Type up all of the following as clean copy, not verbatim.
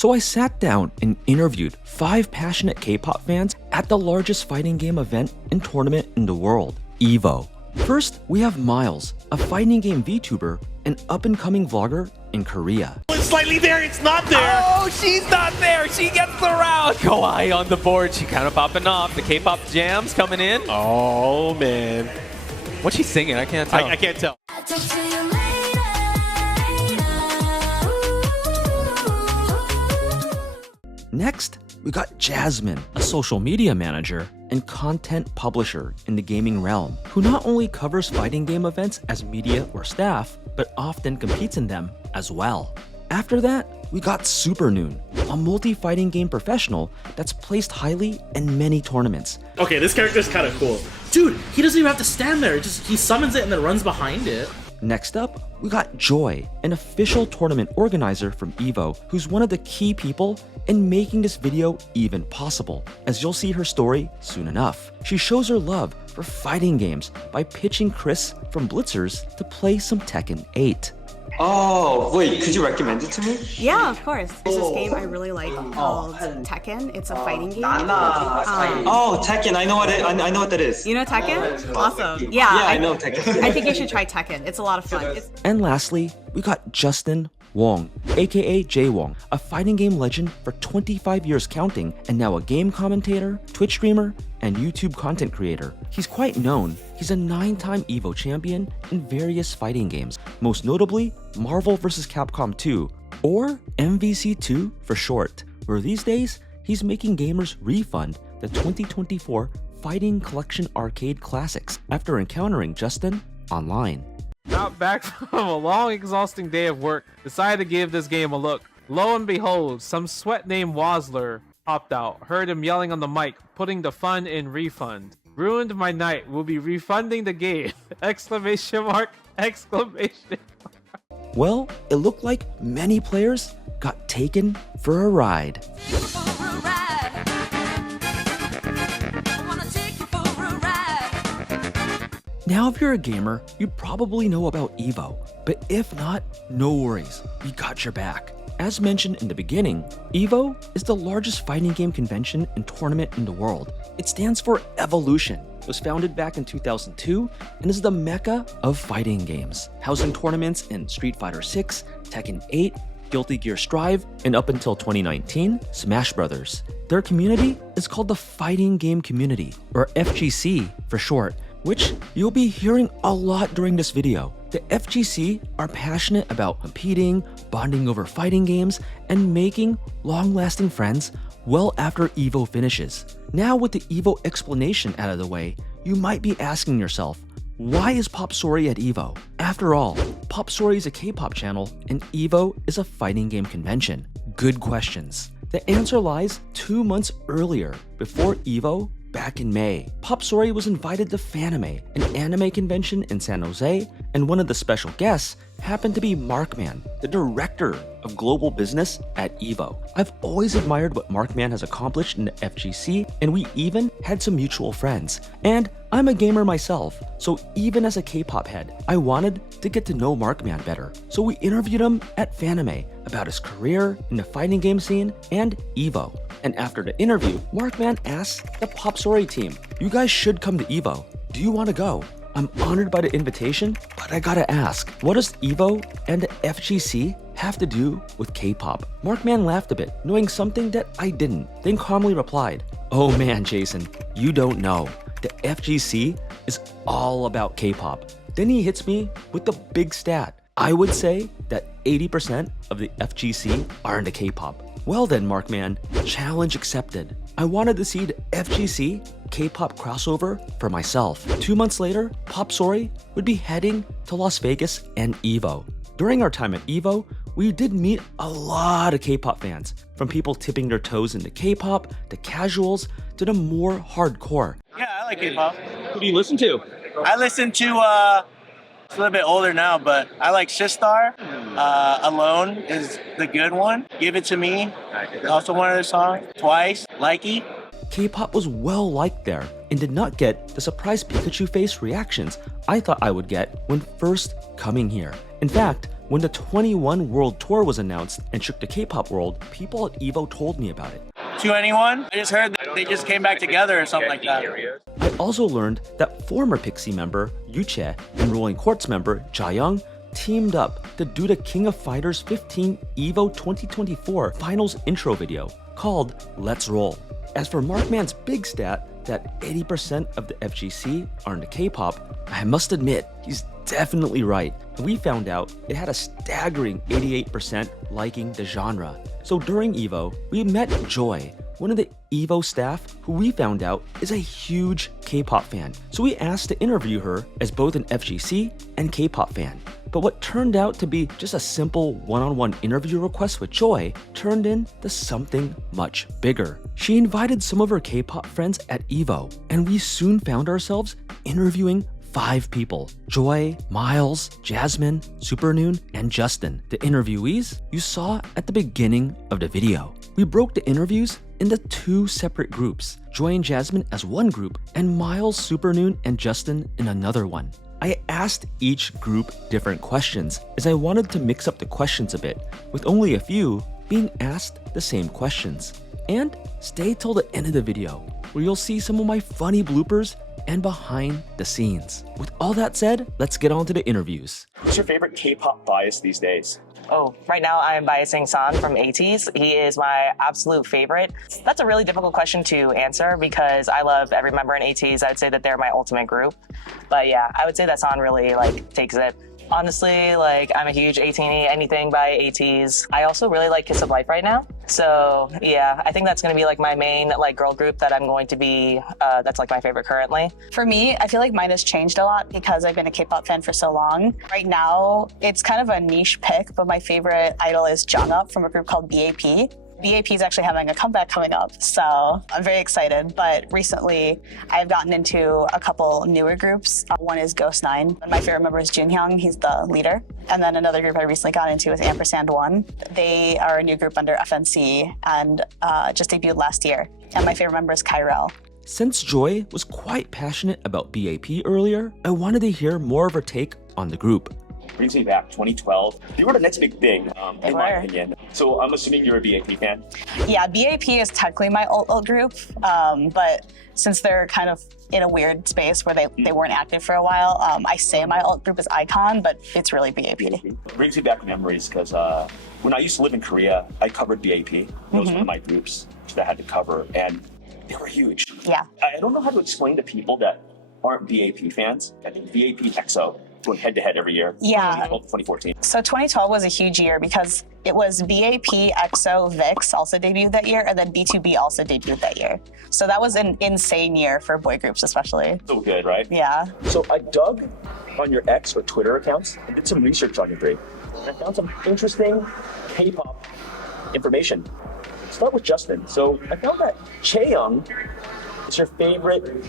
So I sat down and interviewed 5 passionate K-pop fans at the largest fighting game event and tournament in the world, EVO. First, we have Miles, a fighting game VTuber and up-and-coming vlogger in Korea. It's slightly there, it's not there! Oh, she's not there! She gets the round! Kawaii on the board, she kind of popping off. The K-pop jams coming in. Oh, man. What's she singing? I can't tell. I can't tell. Next, we got Jasmine, a social media manager and content publisher in the gaming realm, who not only covers fighting game events as media or staff, but often competes in them as well. After that, we got Supernoon, a multi-fighting game professional that's placed highly in many tournaments. Okay, this character's kind of cool. Dude, he doesn't even have to stand there. He summons it and then runs behind it. Next up, we got Joy, an official tournament organizer from EVO, who's one of the key people in making this video even possible, as you'll see her story soon enough. She shows her love for fighting games by pitching Chris from Blitzers to play some Tekken 8. Oh, wait, could you recommend it to me? Yeah, of course. There's this game I really like called Tekken. It's a fighting game. Oh, Tekken, I know what that is. You know Tekken? Awesome. Yeah, I know Tekken. I think you should try Tekken. It's a lot of fun. And lastly, we got Justin Wong, aka Jay Wong, a fighting game legend for 25 years counting, and now a game commentator, Twitch streamer, and YouTube content creator. He's quite known. He's a 9-time EVO champion in various fighting games, most notably Marvel vs. Capcom 2, or MVC2 for short, where these days he's making gamers refund the 2024 Fighting Collection Arcade Classics after encountering Justin online. Got back from a long, exhausting day of work, decided to give this game a look. Lo and behold, some sweat named Wazler popped out. Heard him yelling on the mic, putting the fun in refund. Ruined my night, will be refunding the game! Exclamation mark, exclamation mark. Well, it looked like many players got taken for a ride. Now, if you're a gamer, you probably know about EVO, but if not, no worries, we got your back. As mentioned in the beginning, EVO is the largest fighting game convention and tournament in the world. It stands for Evolution, was founded back in 2002, and is the mecca of fighting games, housing tournaments in Street Fighter 6, Tekken 8, Guilty Gear Strive, and up until 2019, Smash Brothers. Their community is called the Fighting Game Community, or FGC for short, which you'll be hearing a lot during this video. The FGC are passionate about competing, bonding over fighting games, and making long-lasting friends well after EVO finishes. Now, with the EVO explanation out of the way, you might be asking yourself, why is Popsori at EVO? After all, Popsori is a K-pop channel and EVO is a fighting game convention. Good questions. The answer lies 2 months earlier, before EVO. Back in May, Popsori was invited to Fanime, an anime convention in San Jose, and one of the special guests happened to be Markman, the director of global business at EVO. I've always admired what Markman has accomplished in the FGC, and we even had some mutual friends. And I'm a gamer myself, so even as a K-pop head, I wanted to get to know Markman better. So we interviewed him at Fanime about his career in the fighting game scene and EVO. And after the interview, Markman asked the Popsori team, "You guys should come to EVO. Do you want to go?" I'm honored by the invitation, but I gotta ask, what does EVO and the FGC have to do with K-pop? Markman laughed a bit, knowing something that I didn't, then calmly replied, "Oh man, Jason, you don't know. The FGC is all about K-pop." Then he hits me with the big stat. I would say that 80% of the FGC are into K-pop. Well then, Markman, challenge accepted. I wanted to see the FGC K-pop crossover for myself. 2 months later, Popsori would be heading to Las Vegas and EVO. During our time at EVO, we did meet a lot of K-pop fans, from people tipping their toes into K-pop, to casuals, to the more hardcore. Yeah, I like K-pop. Who do you listen to? I listen to, it's a little bit older now, but I like Sistar. Alone is the good one. Give It To Me, also one of their songs. Twice, Likey. K-pop was well liked there and did not get the surprise Pikachu face reactions I thought I would get when first coming here. In fact, When the 21 World Tour was announced and shook the K-pop world, people at EVO told me about it. To anyone? I just heard that they just came back together or something like that. I also learned that former Pixie member Yuche and Rolling Quartz member Jaeyoung teamed up to do the King of Fighters 15 EVO 2024 finals intro video called Let's Roll. As for Markman's big stat that 80% of the FGC are into K-pop, I must admit he's definitely right. We found out it had a staggering 88% liking the genre. So during EVO, we met Joy, one of the EVO staff who we found out is a huge K-pop fan. So we asked to interview her as both an FGC and K-pop fan. But what turned out to be just a simple one-on-one interview request with Joy turned into something much bigger. She invited some of her K-pop friends at EVO, and we soon found ourselves interviewing 5 people: Joy, Miles, Jasmine, Supernoon, and Justin, the interviewees you saw at the beginning of the video. We broke the interviews into 2 separate groups, Joy and Jasmine as one group, and Miles, Supernoon, and Justin in another one. I asked each group different questions as I wanted to mix up the questions a bit, with only a few being asked the same questions. And stay till the end of the video, where you'll see some of my funny bloopers and behind the scenes. With all that said, let's get on to the interviews. What's your favorite K-pop bias these days? Oh, right now I am biasing San from ATEEZ. He is my absolute favorite. That's a really difficult question to answer because I love every member in ATEEZ. I'd say that they're my ultimate group. But yeah, I would say that San really takes it. Honestly, I'm a huge 18 anything by ATEEZ. I also really like Kiss of Life right now. So yeah, I think that's gonna be my main girl group that I'm going to be, that's my favorite currently. For me, I feel like mine has changed a lot because I've been a K-pop fan for so long. Right now, it's kind of a niche pick, but my favorite idol is Jonghyuk from a group called BAP. BAP is actually having a comeback coming up, so I'm very excited. But recently, I've gotten into a couple newer groups. One is Ghost 9. My favorite member is Junhyung. He's the leader. And then another group I recently got into is &1. They are a new group under FNC and just debuted last year. And my favorite member is Kyrell. Since Joy was quite passionate about BAP earlier, I wanted to hear more of her take on the group. Brings me back 2012. They were the next big thing, in my opinion. So I'm assuming you're a BAP fan. Yeah, BAP is technically my ult group, but since they're kind of in a weird space where they weren't active for a while, I say my ult group is Icon, but it's really BAP. It brings me back memories because when I used to live in Korea, I covered BAP. It was one of my groups that I had to cover, and they were huge. Yeah. I don't know how to explain to people that aren't BAP fans. I think BAP EXO going head-to-head every year. Yeah. 2014. So 2012 was a huge year because it was BAP, EXO, VIX also debuted that year, and then B2B also debuted that year. So that was an insane year for boy groups especially. So good, right? Yeah. So I dug on your X or Twitter accounts and did some research on your group. And I found some interesting K-pop information. Start with Justin. So I found that Chaeyoung is your favorite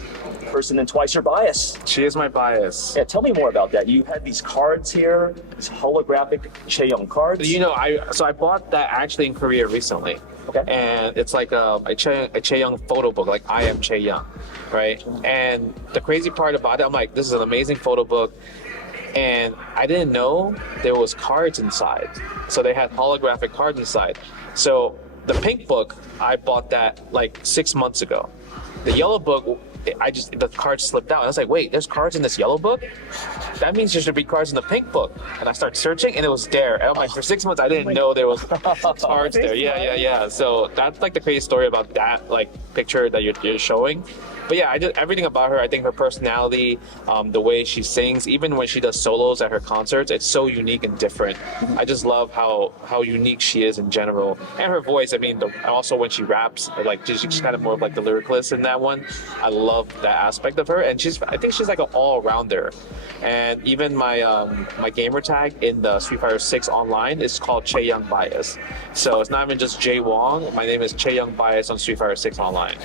person and twice your bias. She is my bias. Yeah, tell me more about that. You had these cards here, these holographic Chaeyoung cards. You know, I bought that actually in Korea recently. Okay. And it's like a Chaeyoung photo book, like I am Chaeyoung, right? And the crazy part about it, I'm like, this is an amazing photo book. And I didn't know there was cards inside. So they had holographic cards inside. So the pink book, I bought that 6 months ago. The yellow book, the cards slipped out. I was like, wait, there's cards in this yellow book? That means there should be cards in the pink book. And I started searching and it was there. And I'm like, for 6 months, I didn't know there was cards there. Yeah. So that's the crazy story about that picture that you're showing. But yeah, everything about her, I think her personality, the way she sings, even when she does solos at her concerts, it's so unique and different. I just love how unique she is in general. And her voice, I mean, also when she raps, she's kind of more of the lyricist in that one. I love that aspect of her. And I think she's an all-rounder. And even my gamer tag in the Street Fighter 6 online is called Chaeyoung Bias. So it's not even just Jay Wong. My name is Chaeyoung Bias on Street Fighter 6 online.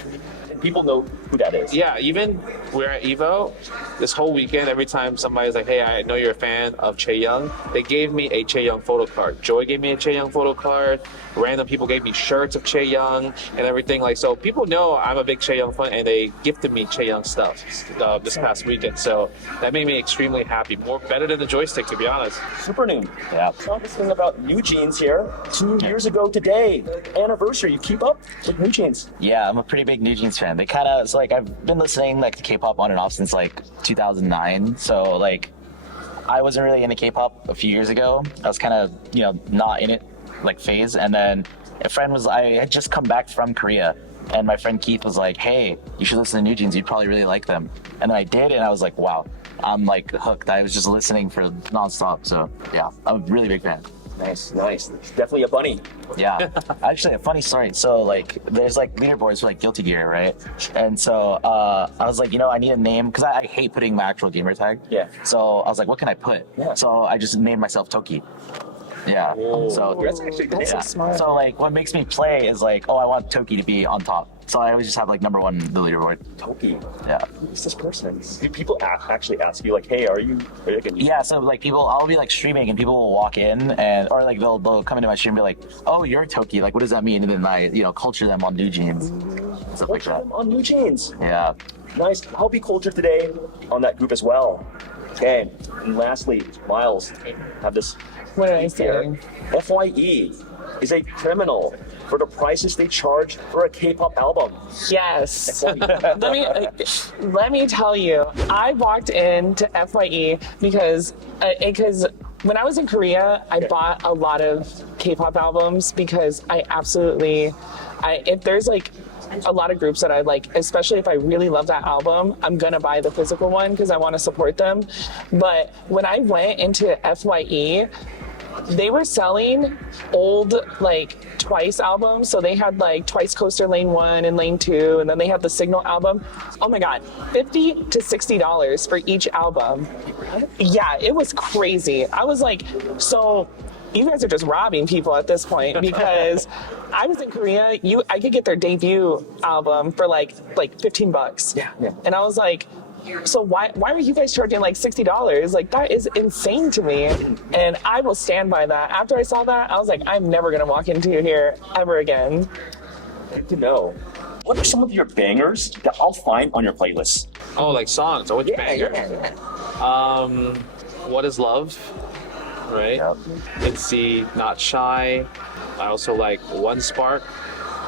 People know who that is. Yeah, even we're at EVO, this whole weekend, every time somebody's like, hey, I know you're a fan of Chaeyoung, they gave me a Chaeyoung photo card. Joy gave me a Chaeyoung photo card. Random people gave me shirts of Chaeyoung and everything. So people know I'm a big Chaeyoung fan, and they gifted me me Chaeyoung stuff this past weekend, so that made me extremely happy. Better than the joystick, to be honest. Supernoon. Yeah. Talk this thing about New Jeans here. 2 years ago today, anniversary. You keep up with New Jeans? Yeah, I'm a pretty big New Jeans fan. They kind of, it's like I've been listening like to K-pop on and off since like 2009. So like, I wasn't really into K-pop a few years ago. I was kind of, you know, not in it like phase. And then I had just come back from Korea, and my friend Keith was like, "Hey, you should listen to New Jeans. You'd probably really like them." And then I did, and I was like, "Wow, I'm like hooked." I was just listening for nonstop. So yeah, I'm a really big fan. Nice. Definitely a bunny. Yeah. Actually, a funny story. So like, there's like leaderboards for like Guilty Gear, right? And so I was like, you know, I need a name because I hate putting my actual gamer tag. Yeah. So I was like, what can I put? Yeah. So I just named myself Toki. Yeah. So that's actually good. yeah. So like, what makes me play is like, oh, I want Toki to be on top. So I always just have like number one the leaderboard. Toki. Yeah. Who's this person? Do people actually ask you like, hey, are you like a new Yeah, so like I'll be like streaming and people will walk in or like they'll come into my stream and be like, oh, you're Toki, like what does that mean? And then I, you know, culture them on New Jeans. Stuff like that. them on New Jeans? Yeah. Nice. I'll be cultured today on that group as well. Okay. And lastly, Miles, have this. What did I say? FYE is a criminal for the prices they charge for a K-pop album. Yes. let me tell you, I walked into FYE because when I was in Korea, I bought a lot of K-pop albums because if there's like a lot of groups that I like, especially if I really love that album, I'm gonna buy the physical one because I want to support them. But when I went into FYE, they were selling old like Twice albums. So they had like Twice Coaster Lane 1 and Lane 2, and then they had the Signal album. Oh my God, $50 to $60 for each album. Yeah, it was crazy. I was like, so you guys are just robbing people at this point, because I was in Korea, I could get their debut album for like $15. Yeah. And I was like, so why are you guys charging like $60? Like, that is insane to me. And I will stand by that. After I saw that, I was like, I'm never gonna walk into here ever again. Good to know. What are some of your bangers that I'll find on your playlist? Oh, like songs. Oh, which banger? What is Love? Right? Yep. Let's see, Not Shy. I also like One Spark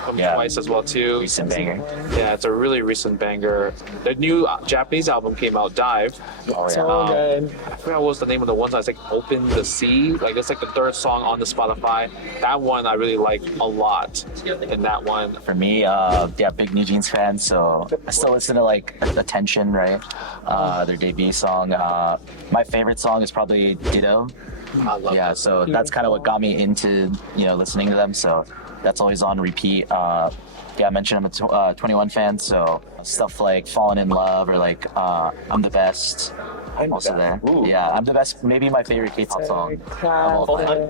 from Twice as well too. Recent banger. Yeah, it's a really recent banger. The new Japanese album came out, Dive. Oh yeah. So good. I forgot what was the name of the one. I was like Open the Sea. Like it's like the third song on the Spotify. That one I really like a lot. And that one. For me, big New Jeans fan, so I still listen to like Attention, right? Their debut song. My favorite song is probably Ditto. I love that. So that's kind of what got me into, you know, listening to them. So that's always on repeat. I mentioned I'm a 21 fan, so stuff like Fallen in Love or like I'm the Best. I'm also there. Ooh. Yeah, I'm the Best. Maybe my favorite K-pop song.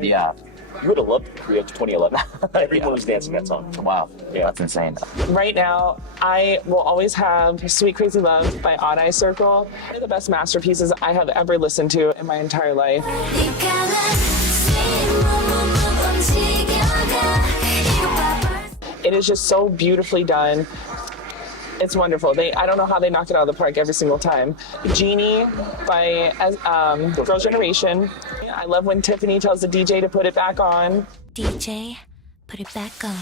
Yeah. You would have loved Korea 2011. Everyone was dancing that song. Wow. Yeah. That's insane. Right now, I will always have Sweet Crazy Love by Odd Eye Circle. One of the best masterpieces I have ever listened to in my entire life. It is just so beautifully done. It's wonderful. I don't know how they knock it out of the park every single time. Genie by Girls' Generation. I love when Tiffany tells the DJ to put it back on. DJ, put it back on.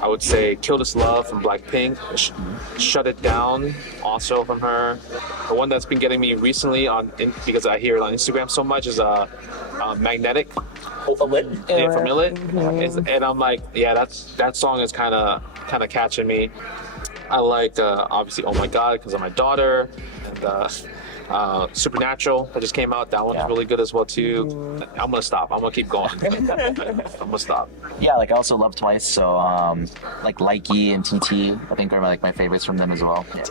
I would say Kill This Love from Blackpink. Shut It Down, also from her. The one that's been getting me recently because I hear it on Instagram so much is Magnetic. Illit? Yeah, from Illit. And I'm like, yeah, that song is kind of catching me. I like obviously Oh My God because of my daughter, and Supernatural that just came out. That one's really good as well too. I'm gonna stop. I'm gonna keep going. I'm gonna stop. Yeah, like I also love Twice, so like Likey and TT, I think are like my favorites from them as well. Yeah.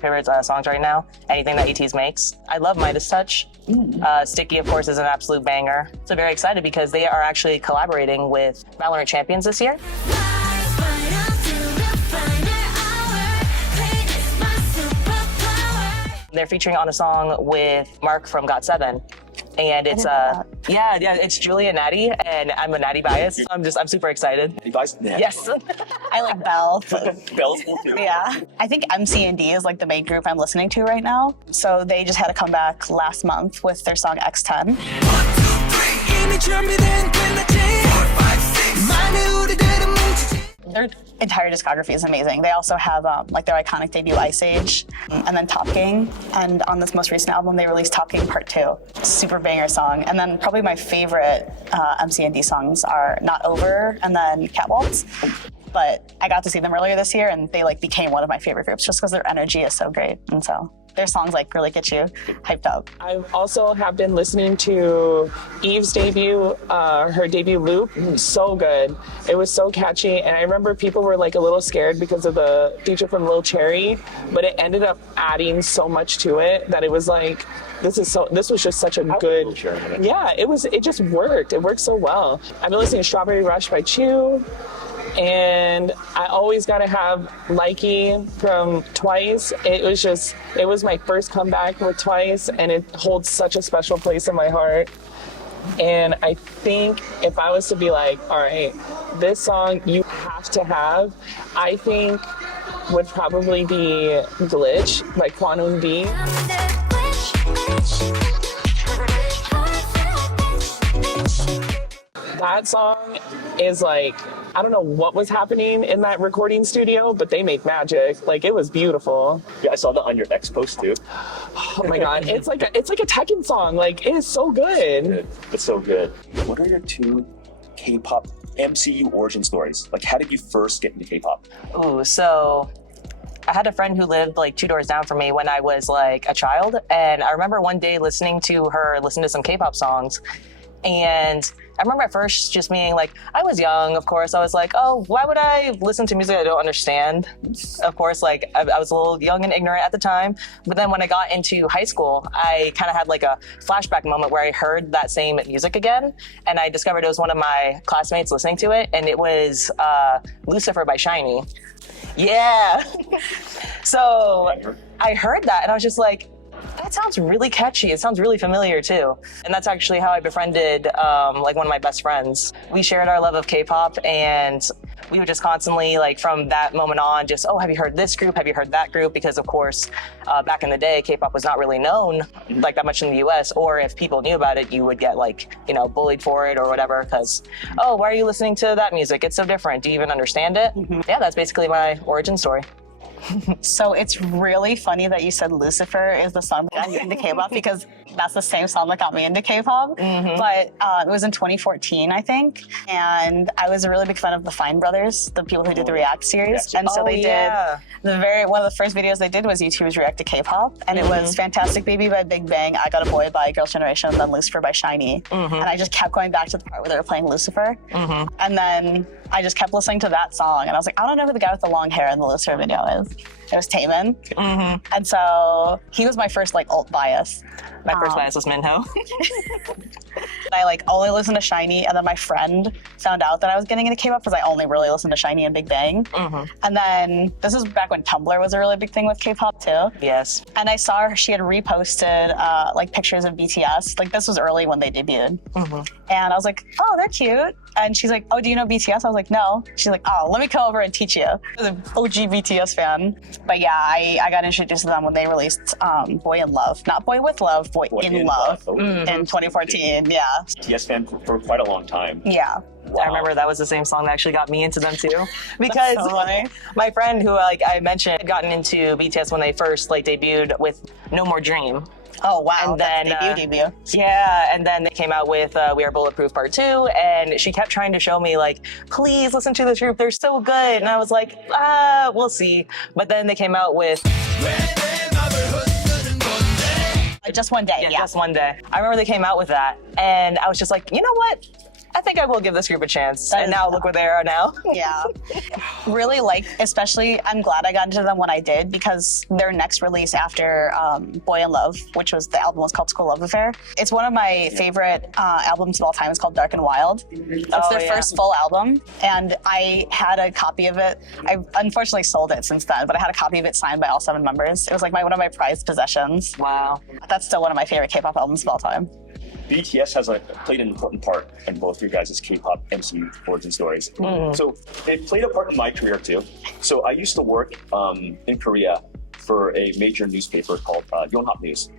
Favorite songs right now? Anything that ATEEZ makes. I love Midas Touch. Sticky, of course, is an absolute banger. So very excited because they are actually collaborating with Valorant Champions this year. They're featuring on a song with Mark from GOT7. and it's it's Julia Natty, and I'm a Natty bias. So I'm super excited. Natty bias? Yeah. Yes. I like Belle. Belle's cool too. Yeah. I think MC&D is like the main group I'm listening to right now. So they just had a comeback last month with their song X10. Their entire discography is amazing. They also have like their iconic debut Ice Age, and then Top Gang. And on this most recent album, they released Top Gang Part 2. Super banger song. And then probably my favorite MC&D songs are Not Over and then Catwalks. But I got to see them earlier this year, and they like became one of my favorite groups just because their energy is so great. And so their songs like really get you hyped up. I also have been listening to Eve's debut, her debut Loop. So good. It was so catchy, and I remember people were like a little scared because of the feature from Lil Cherry, but it ended up adding so much to it that it was like, this was just such a good, yeah, it just worked. It worked so well. I've been listening to Strawberry Rush by Chew. And I always gotta have Likey from Twice. It was my first comeback with Twice, and it holds such a special place in my heart. And I think if I was to be like, all right, this song you have to have, I think would probably be Glitch by Quantum B. That song is like, I don't know what was happening in that recording studio, but they made magic. Like, it was beautiful. Yeah, I saw that on your X post too. Oh my god, it's like a Tekken song. Like, it is so good. It's so good. What are your two K-pop MCU origin stories? Like, how did you first get into K-pop? Oh, so I had a friend who lived like 2 doors down from me when I was like a child, and I remember one day listening to some K-pop songs, and I remember at first just being like, I was young, of course. I was like, oh, why would I listen to music I don't understand? Of course, like I was a little young and ignorant at the time. But then when I got into high school, I kind of had like a flashback moment where I heard that same music again. And I discovered it was one of my classmates listening to it. And it was Lucifer by Shiny. Yeah. So I heard that and I was just like, that sounds really catchy. It sounds really familiar too. And that's actually how I befriended like one of my best friends. We shared our love of K-pop, and we would just constantly, like from that moment on, just, oh, have you heard this group? Have you heard that group? Because of course, back in the day, K-pop was not really known like that much in the US, or if people knew about it, you would get like, bullied for it or whatever, because, oh, why are you listening to that music? It's so different. Do you even understand it? Yeah, that's basically my origin story. So it's really funny that you said Lucifer is the song that got you into K-pop, because that's the same song that got me into K-pop. But it was in 2014, I think. And I was a really big fan of the Fine Brothers, the people who did the React series. And so they did one of the first videos they did was YouTube's React to K-pop. And it was Fantastic Baby by Big Bang, I Got a Boy by Girls' Generation, and then Lucifer by Shiny. And I just kept going back to the part where they were playing Lucifer. And then I just kept listening to that song, and I was like, I don't know who the guy with the long hair in the Lucifer video is. It was Taemin. And so he was my first like alt bias. My first bias was Minho. I like only listened to Shiny, and then my friend found out that I was getting into K-pop because I only really listened to Shiny and Big Bang. And then this is back when Tumblr was a really big thing with K-pop too. Yes. And I saw she had reposted like pictures of BTS. Like this was early when they debuted. And I was like, oh, they're cute. And she's like, oh, do you know BTS? I was like, no. She's like, oh, let me come over and teach you. I was an OG BTS fan. But yeah, I got introduced to them when they released Boy in Love. Not Boy with Love, Boy in Love in 2014. Yeah. BTS fan for quite a long time. Yeah. Wow. I remember that was the same song that actually got me into them too, because my friend who like I mentioned had gotten into BTS when they first like debuted with No More Dream. Oh wow! And then debut. Yeah, and then they came out with We Are Bulletproof Part 2, and she kept trying to show me like, please listen to this group, they're so good. And I was like, we'll see. But then they came out with Just One Day. Yeah, Just One Day. I remember they came out with that, and I was just like, you know what? I think I will give this group a chance. And now look where they are now. Yeah. Really especially, I'm glad I got into them when I did, because their next release after Boy in Love, which was the album was called School Love Affair. It's one of my favorite albums of all time. It's called Dark and Wild. It's their first full album. And I had a copy of it. I unfortunately sold it since then, but I had a copy of it signed by all 7 members. It was like one of my prized possessions. Wow. That's still one of my favorite K-pop albums of all time. BTS has played an important part in both your guys' K-pop MC origin stories. So they played a part in my career too. So I used to work in Korea for a major newspaper called Yonhap News.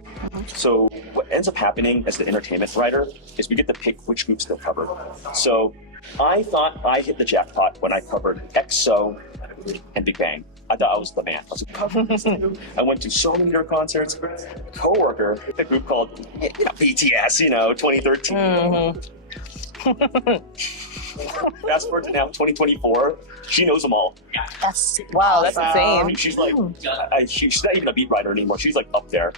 So what ends up happening as the entertainment writer is we get to pick which groups they'll cover. So I thought I hit the jackpot when I covered EXO and Big Bang. I thought I was the man. I went to so many of their concerts. A coworker, a group called BTS, 2013. Fast forward to now, 2024. She knows them all. That's insane. She's like, she's not even a beat writer anymore. She's like up there.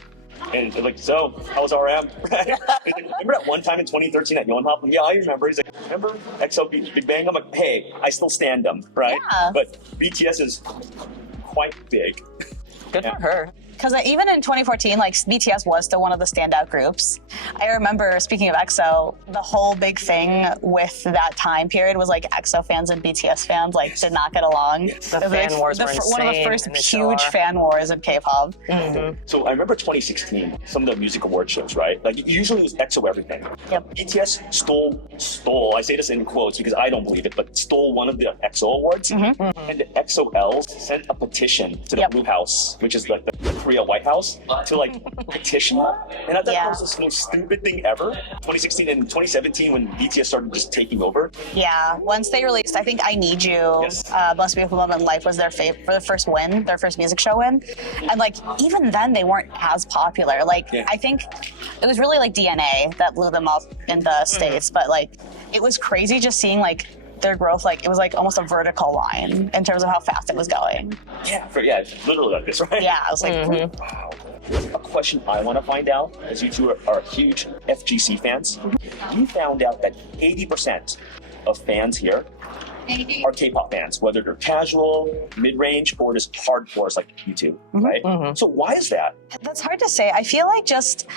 And like, so how was RM? Remember that one time in 2013 at Yonhap? Yeah, I remember. He's like, remember EXO Big Bang? I'm like, hey, I still stand them, right? Yeah. But BTS is quite big. Good for her. Because even in 2014, like BTS was still one of the standout groups. I remember, speaking of EXO, the whole big thing with that time period was like EXO fans and BTS fans like did not get along. The fan wars were insane. One of the first huge fan wars in K-pop. So I remember 2016, some of the music award shows, right? Like usually it was EXO everything. Yep. BTS stole, I say this in quotes because I don't believe it, but stole one of the EXO awards. And the EXO-Ls sent a petition to the Blue House, which is like the Korea White House, to like petition. And I thought that was the most stupid thing ever. 2016 and 2017 when BTS started just taking over. Yeah, once they released, I think I Need You, Most Beautiful Moment in Life was their first win, their first music show win. And like, even then they weren't as popular. Like, I think it was really like DNA that blew them up in the States, but like, it was crazy just seeing like their growth, like it was like almost a vertical line in terms of how fast it was going. Yeah, literally like this, right? Yeah, I was like, wow. A question I want to find out, as you two are huge FGC fans, we found out that 80% of fans here are K-pop fans, whether they're casual, mid-range, or just hardcore like you two, right? So why is that? That's hard to say. I feel like just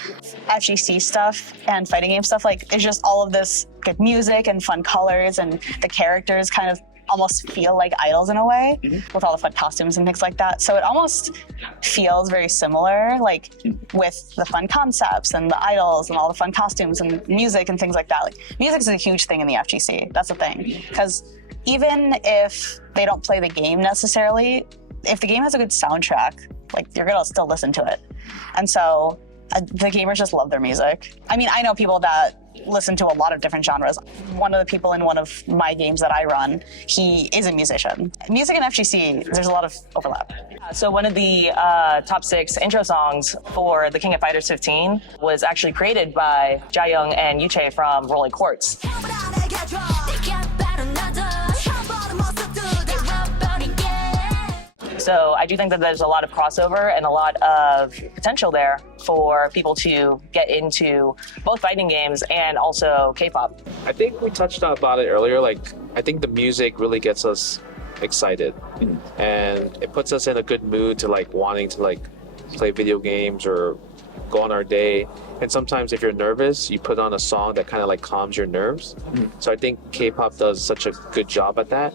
FGC stuff and fighting game stuff, like it's just all of this good music and fun colors, and the characters kind of almost feel like idols in a way with all the fun costumes and things like that. So it almost feels very similar, like with the fun concepts and the idols and all the fun costumes and music and things like that. Like music is a huge thing in the FGC. That's the thing. Because even if they don't play the game necessarily, if the game has a good soundtrack, like you're gonna still listen to it. And so the gamers just love their music. I mean, I know people that listen to a lot of different genres. One of the people in one of my games that I run, he is a musician. Music and FGC, there's a lot of overlap. So one of the top 6 intro songs for The King of Fighters 15 was actually created by Jaeyoung and Yuchae from Rolling Quartz. So I do think that there's a lot of crossover and a lot of potential there for people to get into both fighting games and also K-pop. I think we touched about it earlier. Like, I think the music really gets us excited, and it puts us in a good mood to like wanting to like play video games or go on our day. And sometimes if you're nervous, you put on a song that kind of like calms your nerves. So I think K-pop does such a good job at that.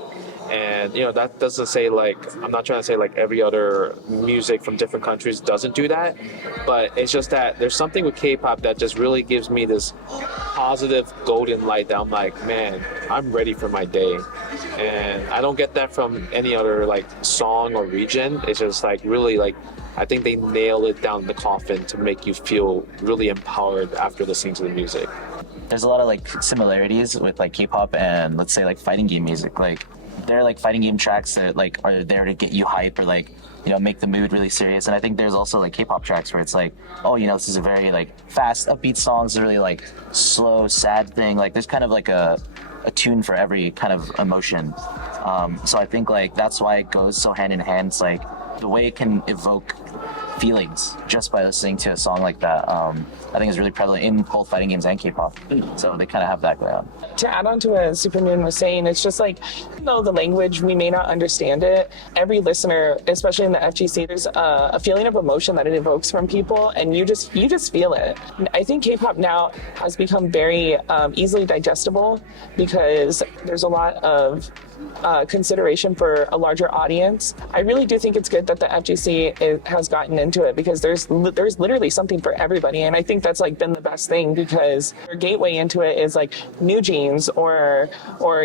And that doesn't say like, I'm not trying to say like every other music from different countries doesn't do that, but it's just that there's something with K-pop that just really gives me this positive golden light that I'm like, man, I'm ready for my day. And I don't get that from any other like song or region. It's just like really like, I think they nail it down the coffin to make you feel really empowered after listening to the music. There's a lot of like similarities with like K-pop and let's say like fighting game music. Like they're like fighting game tracks that like are there to get you hype or like make the mood really serious. And I think there's also like K-pop tracks where it's like, oh, this is a very like fast upbeat song. It's a really like slow sad thing. Like there's kind of like a tune for every kind of emotion. So I think like that's why it goes so hand in hand. It's like the way it can evoke feelings just by listening to a song like that, I think is really prevalent in both fighting games and K-pop. So they kind of have that going on. To add on to what Supernoon was saying, it's just like, even though the language, we may not understand it, every listener, especially in the FGC, there's a feeling of emotion that it evokes from people, and you just feel it. I think K-pop now has become very easily digestible because there's a lot of consideration for a larger audience. I really do think it's good that the FGC has gotten into it because there's literally something for everybody. And I think that's like been the best thing because their gateway into it is like New Jeans or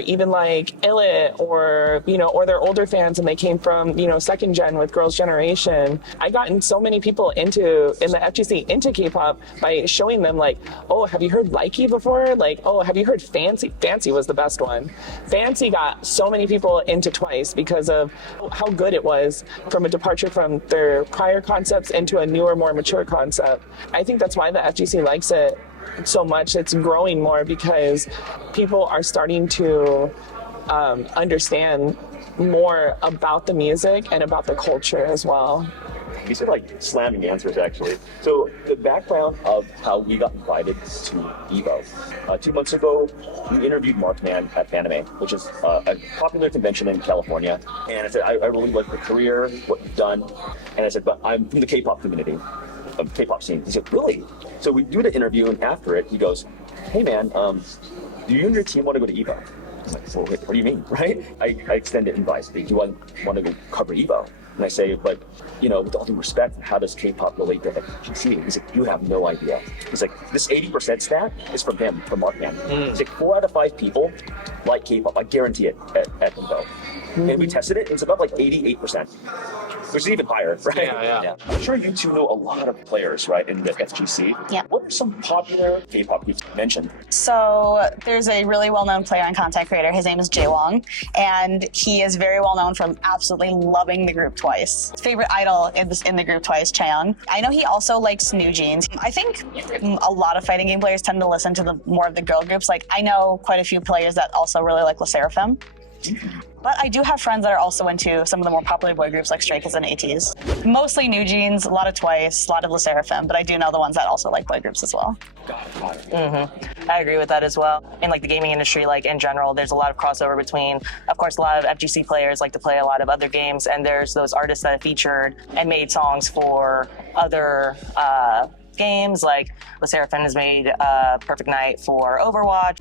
even like Illit or, you know, or their older fans and they came from, you know, second gen with Girls' Generation. I gotten so many people in the FGC into K-pop by showing them like, oh, have you heard Likey before? Like, oh, have you heard Fancy? Fancy was the best one. Fancy got so many people into Twice because of how good it was from a departure from their prior concepts into a newer, more mature concept. I think that's why the FGC likes it so much. It's growing more because people are starting to understand more about the music and about the culture as well. These are like slamming answers, actually. So the background of how we got invited to EVO. 2 months ago, we interviewed Markman at Fanime, which is a popular convention in California. And I said, I really like the career, what you've done. And I said, but I'm from the K-pop community, of K-pop scene. He said, really? So we do the interview, and after it, he goes, hey man, do you and your team want to go to EVO? I'm like, well, wait, what do you mean, right? I extended invites. Do you want to go cover EVO? And I say, but, you know, with all due respect, how does K-pop relate to FGC? He's like, you have no idea. He's like, this 80% stat is from him, from Markman. He's like, 4 out of 5 people like K-pop. I guarantee it at EVO. And we tested it, it's about like 88%. Which is even higher, right? Yeah. I'm sure you two know a lot of players, right, in the FGC. Yeah. What are some popular K-pop groups you mentioned? So there's a really well-known player and content creator. His name is Jae Wong, and he is very well-known from absolutely loving the group Twice. His favorite idol in the group Twice, Chaeyoung. I know he also likes New Jeans. I think a lot of fighting game players tend to listen to the more of the girl groups. Like, I know quite a few players that also really like LE SSERAFIM. But I do have friends that are also into some of the more popular boy groups like Stray Kids and ATEEZ. Mostly New Jeans, a lot of Twice, a lot of LE SSERAFIM, but I do know the ones that also like boy groups as well. I agree with that as well. In like the gaming industry, like in general, there's a lot of crossover between, of course, a lot of FGC players like to play a lot of other games, and there's those artists that have featured and made songs for other games, like LE SSERAFIM has made Perfect Night for Overwatch.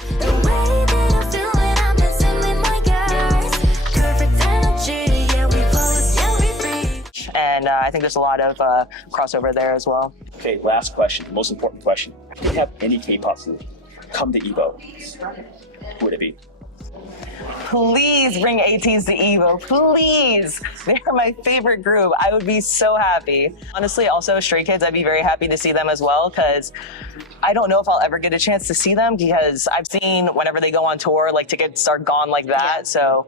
And I think there's a lot of crossover there as well. Okay, last question, most important question. If you have any K-pop group come to EVO, who would it be? Please bring ATEEZ to EVO, please. They're my favorite group. I would be so happy. Honestly, also Stray Kids, I'd be very happy to see them as well, because I don't know if I'll ever get a chance to see them, because I've seen whenever they go on tour, like tickets are gone like that. So,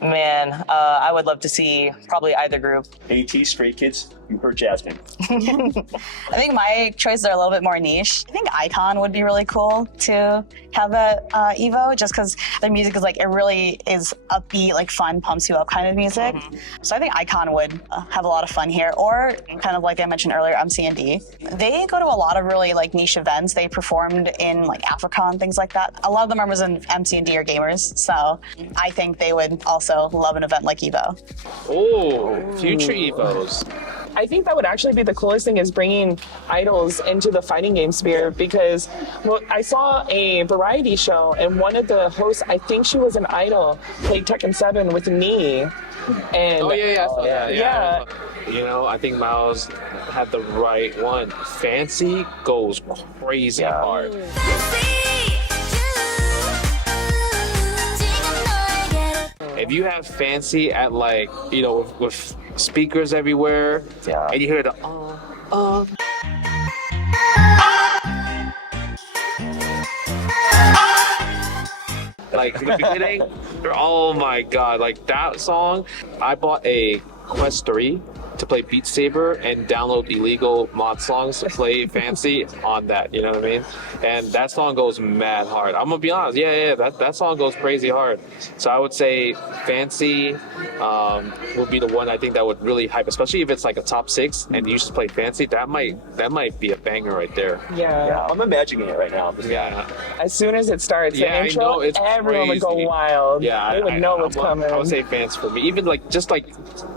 man, I would love to see probably either group. ATEEZ, Stray Kids, you heard Jasmine. I think my choices are a little bit more niche. I think Icon would be really cool to have at EVO, just because their music is like, it really is upbeat, like fun, pumps you up kind of music. So I think Icon would have a lot of fun here. Or kind of like I mentioned earlier, MC&D. They go to a lot of really like niche events. They performed in like Africa and things like that. A lot of the members in MC&D are gamers, so I think they would also love an event like EVO. Oh, future EVOs. I think that would actually be the coolest thing, is bringing idols into the fighting game sphere, because I saw a variety show and one of the hosts, I think she was an idol, played Tekken 7 with me. And oh yeah, I saw that. Yeah. You know, I think Miles had the right one. Fancy goes crazy hard. If you have Fancy at like, you know, with speakers everywhere, and you hear the like in the beginning, oh my god, like that song. I bought a Quest 3 to play Beat Saber and download illegal mod songs to play Fancy on that, you know what I mean? And that song goes mad hard. I'm gonna be honest, that song goes crazy hard. So I would say Fancy would be the one I think that would really hype, especially if it's like a top 6 and you just play Fancy. That might be a banger right there. Yeah, I'm imagining it right now. Yeah. As soon as it starts, the intro, I know, it's everyone crazy. would go wild. Yeah, they would know what's coming. I would say Fancy for me. Even like just like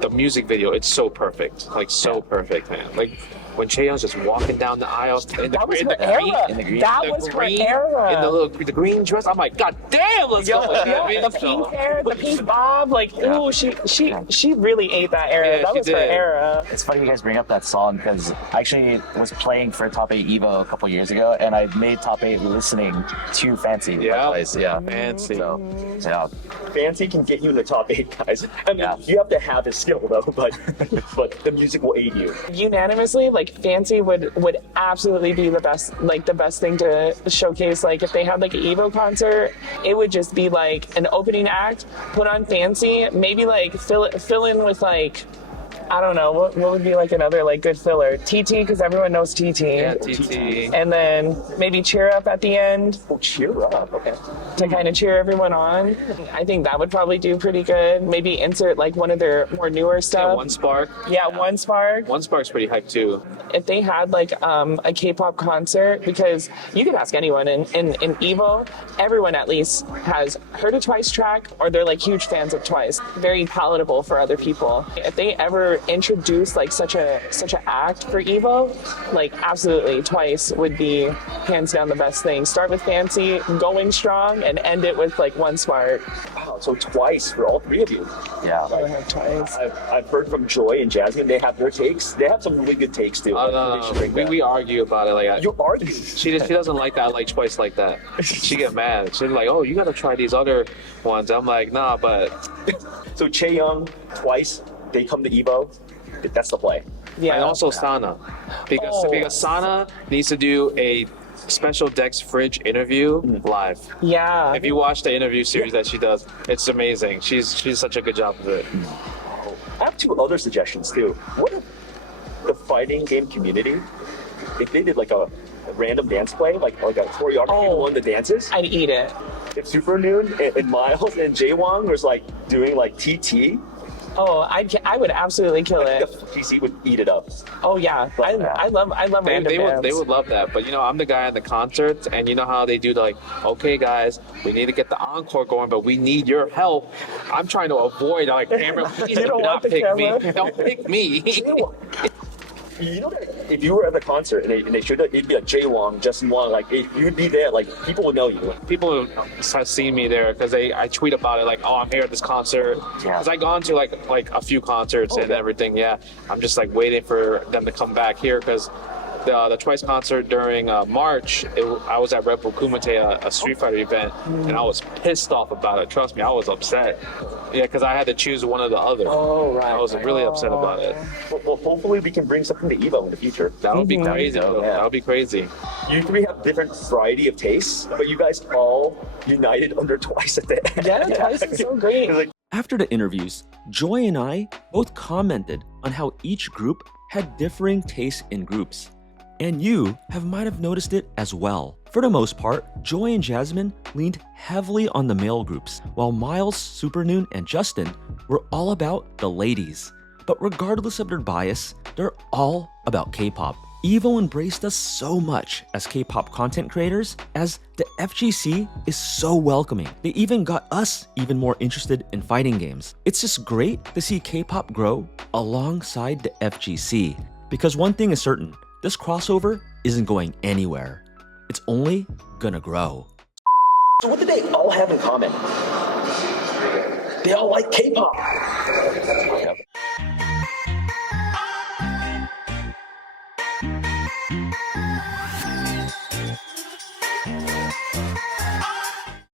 the music video, it's so perfect. Like so perfect, man. Like when Chaeyoung's just walking down the aisle in the, That was in her the era. green, That the was her green, era. in the green dress. I'm like, God damn, let's go. Yeah, the pink hair, the pink bob, like, ooh, she really ate that era. Yeah, that she was her did. era. It's funny you guys bring up that song because I actually was playing for Top 8 EVO a couple years ago, and I made Top 8 listening to Fancy. Yeah, Fancy. So, yeah. Fancy can get you in the top 8, guys. I mean, you have to have his skill though, but the music will aid you. Unanimously, like Fancy would absolutely be the best thing to showcase. Like if they had like an EVO concert, it would just be like an opening act, put on Fancy, maybe like fill in with like, I don't know, what would be like another like good filler? TT, because everyone knows TT. Yeah, TT. And then maybe Cheer Up at the end. Oh, Cheer Up, okay. To kind of cheer everyone on. I think that would probably do pretty good. Maybe insert like one of their more newer stuff. Yeah, One Spark. Yeah, One Spark. One Spark's pretty hyped too. If they had like a K-pop concert, because you could ask anyone in EVO, everyone at least has heard a Twice track or they're like huge fans of Twice. Very palatable for other people. If they ever introduce like such a act for EVO, like absolutely Twice would be hands down the best thing. Start with Fancy, going strong, and end it with like One Spark. Wow, so Twice for all three of you. Yeah. Twice. I've heard from Joy and Jasmine. They have their takes. They have some really good takes too. We argue about it. Like you argue. She doesn't like that. I like Twice like that. She get mad. She's like, oh, you gotta try these other ones. I'm like, nah, but. So Chaeyoung, Twice, they come to EVO. That's the play. Yeah. And also Sana, because Sana needs to do a special Dex Fridge interview live. Yeah. If you watch the interview series that she does, it's amazing. She's such a good job of it. I have two other suggestions too. What if the fighting game community, if they did like a random dance play, like a choreography of one of the dances? I'd eat it. If Supernoon and Miles and Jaewon was like doing like TT. Oh, I would absolutely kill it. TC would eat it up. Oh yeah, I love random dance. They would love that. But you know, I'm the guy in the concerts, and you know how they do like, okay guys, we need to get the encore going, but we need your help. I'm trying to avoid like camera. Please do not pick me. Don't pick me. You know that if you were at the concert and they showed up, it'd be like Jaewon, Justin Wong, like you'd be there, like people would know you. People have seen me there because I tweet about it, like, oh, I'm here at this concert. Because I gone to like a few concerts and everything. Yeah, I'm just like waiting for them to come back here because the Twice concert during March, I was at Red Bull Kumite, a Street Fighter event, and I was pissed off about it. Trust me, I was upset. Yeah, because I had to choose one or the other. Oh, right. I was really upset about it. Well, hopefully we can bring something to EVO in the future. That would be crazy. That would be crazy. You three have different variety of tastes, but you guys all united under Twice at the end. Yeah, Twice is so great. After the interviews, Joy and I both commented on how each group had differing tastes in groups. And you might have noticed it as well. For the most part, Joy and Jasmine leaned heavily on the male groups, while Miles, Supernoon, and Justin were all about the ladies. But regardless of their bias, they're all about K-pop. EVO embraced us so much as K-pop content creators, as the FGC is so welcoming. They even got us even more interested in fighting games. It's just great to see K-pop grow alongside the FGC. Because one thing is certain, this crossover isn't going anywhere. It's only gonna grow. So what do they all have in common? They all like K-pop.